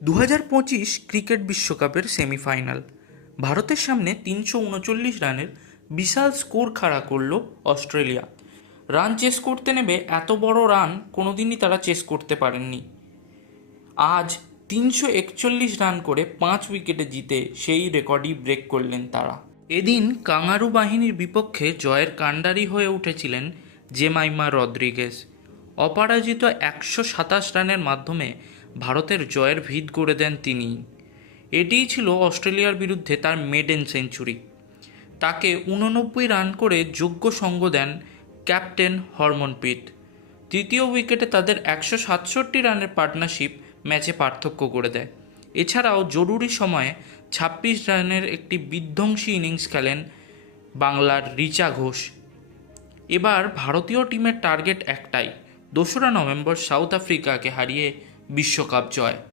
2025 cricket বিশ্বকাপের semifinal. ভারতের সামনে 339 রানের বিশাল স্কোর খাড়া করল অস্ট্রেলিয়া। রান চেস করতে নেমে এত বড় রান কোনোদিনই তারা চেস করতে পারেননি। আজ 341 রান করে 5 উইকেটে জিতে সেই রেকর্ডই ব্রেক করলেন তারা। এদিন কাঙ্গারু বাহিনীর বিপক্ষে জয়ের কাণ্ডারি হয়ে উঠেছিলেন জেমাইমা রদ্রিগেজ। অপরাজিত 127 রানের মাধ্যমে ভারতের জয়ের ভিত গড়ে দেন তিনি। এটিই ছিল অস্ট্রেলিয়ার বিরুদ্ধে তার মেডেন সেঞ্চুরি। তাকে 89 রান করে যোগ্য সঙ্গ দেন ক্যাপ্টেন হরমনপ্রীত। তৃতীয় উইকেটে তাদের 167 রানের পার্টনারশিপ ম্যাচে পার্থক্য করে দেয়। এছাড়াও জরুরি সময়ে 26 রানের একটি বিধ্বংসী ইনিংস খেলেন বাংলার রিচা ঘোষ। এবার ভারতীয় টিমের টার্গেট একটাই, 2রা নভেম্বর সাউথ আফ্রিকাকে হারিয়ে বিশ্বকাপ জয়।